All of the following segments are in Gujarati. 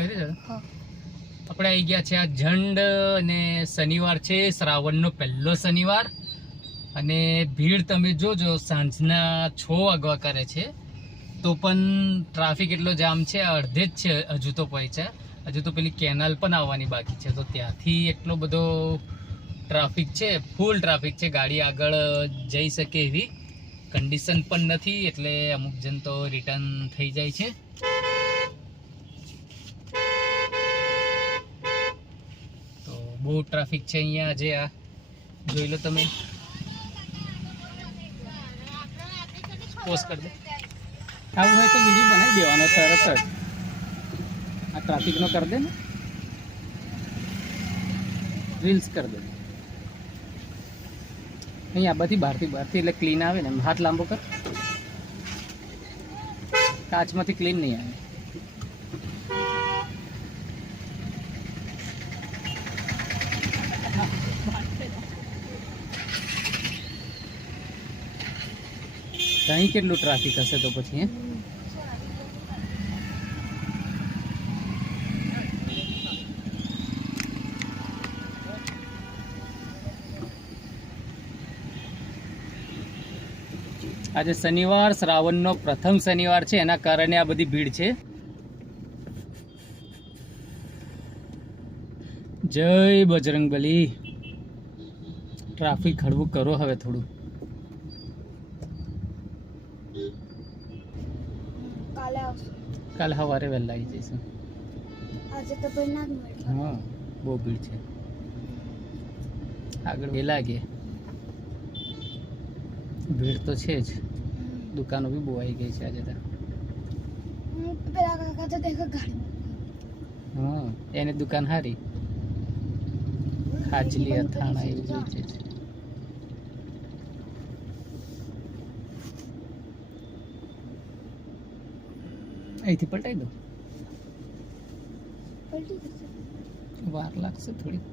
કરી દે. આપણે આવી ગયા છે આ ઝંડ અને શનિવાર છે, શ્રાવણનો પહેલો શનિવાર. અને ભીડ તમે જોજો, સાંજના 6 વાગવા કરે છે તો પણ ટ્રાફિક એટલો જામ છે, અડધે જ છે હજુ તો પહોંચ્યા. હજુ તો પેલી કેનાલ પણ આવવાની બાકી છે, તો ત્યાંથી એટલો બધો ટ્રાફિક છે, ફૂલ ટ્રાફિક છે. ગાડી આગળ જઈ શકે એવી કન્ડિશન પણ નથી, એટલે અમુક જણ તો રિટર્ન થઈ જાય છે. તો બહુ ટ્રાફિક છે અહીંયા આજે. આ જોઈ લો તમે. પોસ્ટ કરી દે. આવું હોય તો વિડીયો બનાવી દેવાનો તરત જ. આ ટ્રાફિકનો કરી દે ને, રીલ્સ કરી દે. અહીંયા બધી બહારથી એટલે ક્લીન આવે ને. હાથ લાંબો કર, કાચમાંથી ક્લીન નહીં આવે. અહીં કેટલું ટ્રાફિક હશે તો પછી. આજે શનિવાર, શ્રાવણનો પ્રથમ શનિવાર છે, એના કારણે આ બધી ભીડ છે. જય બજરંગબલી. ટ્રાફિક હળવું કરો હવે થોડું. કાલે સવારે વહેલા આવી જઈશું. હા, બહુ ભીડ છે આગળ. એ લાગે ભીડ તો છે જ. દુકાનો બી બહુ આવી ગઈ છે આજે તો. હા, એની દુકાન સારી, ખાચલી અથાણા એવું વેચે છે. અહીંથી પલટાઈ દો, વાર લાગશે થોડીક.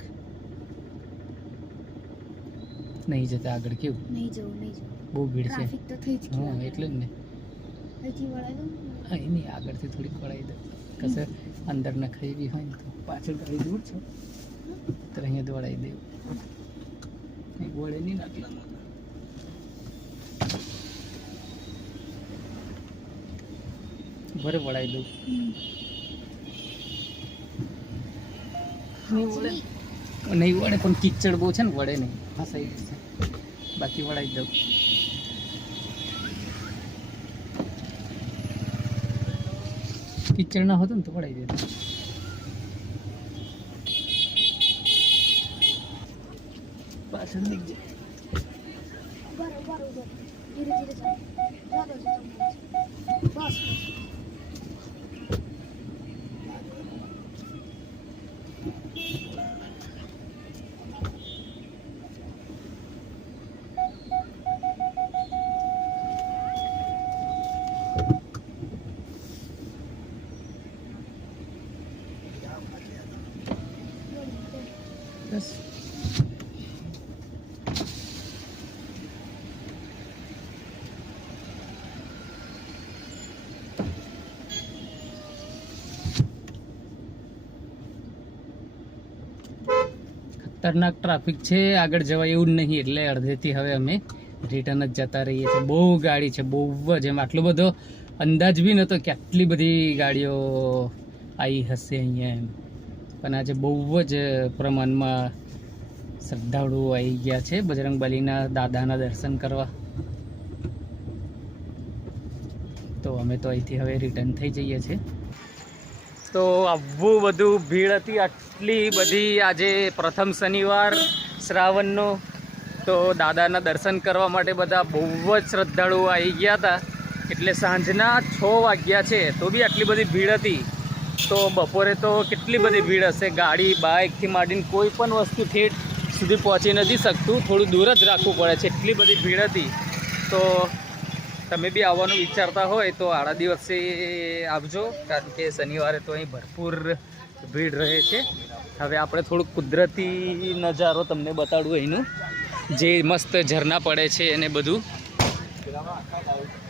નહીં જતા આગળ. કેવું નહીં જવું? બહુ ભીડ છે. હા, એટલે જ ને. અહીં નહીં, આગળથી થોડીક વળાવી દો. કશે અંદર નખાઈ બી હોય ને તો પાછળ ગાડી દૂર છે તો અહીંયા દોડાવી દેવું. વળે નહીં નાખલા ભરે વળાવી દઉં. નહીં વળે પણ કિચડ બહુ છે ને, વળે નહીં. હા, સહી છે. બાકી વળાવી દઉં. કિચડ ના હોતું ને તો વળાવી દેતું. પાછળ નહીં જાય. બસ. ખતરનાક ટ્રાફિક છે, આગળ જવાય એવું જ નહીં. એટલે અડધેથી હવે અમે રિટર્ન જ જતા રહીએ છીએ. બહુ ગાડી છે, બહુ જ. એમ આટલો બધો અંદાજ બી નહોતો કે આટલી બધી ગાડીઓ આવી હશે અહીંયા એમ. પણ આજે બહુ જ પ્રમાણમાં શ્રદ્ધાળુઓ આવી ગયા છે બજરંગબલીના દાદાના દર્શન કરવા. તો અમે તો અહીંથી હવે રિટર્ન થઈ જઈએ છીએ. તો આવું બધું ભીડ હતી, આટલી બધી આજે પ્રથમ શનિવાર શ્રાવણનો. તો દાદાના દર્શન કરવા માટે બધા બહુ જ શ્રદ્ધાળુઓ આવી ગયા હતા. એટલે સાંજના 6 વાગ્યા છે તો બી આટલી બધી ભીડ હતી. તો બપોરે તો કેટલી બધી ભીડ હશે. ગાડી, બાઇકથી માંડીને કોઈ પણ વસ્તુ ઠેઠ સુધી પહોંચી નથી શકતું, થોડું દૂર જ રાખવું પડે છે, એટલી બધી ભીડ હતી. તો તમે બી આવવાનું વિચારતા હોય તો આડા દિવસે આવજો, કારણ કે શનિવારે તો અહીં ભરપૂર ભીડ રહે છે. હવે આપણે થોડુંક કુદરતી નજારો તમને બતાડું અહીંનું, જે મસ્ત ઝરણા પડે છે અને બધું.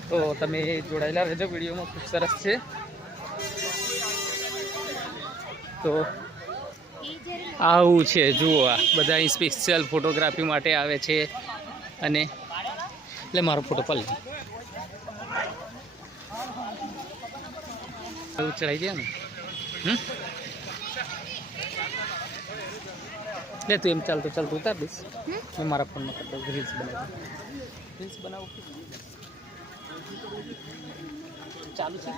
તો તમે જોડાયેલા રહેજો વિડીયોમાં, ખૂબ સરસ છે. તો આવું છે જુઓ, આ બધા અહીં સ્પેશિયલ ફોટોગ્રાફી માટે આવે છે. અને એટલે મારો ફોટો પલ એવું ચડાવી દે ને. લે તું એમ ચાલતું ચાલતું ઉતાર દઈશ. મેં મારા ફોનમાં કરતો રીલ્સ બનાવું ચાલુ છે.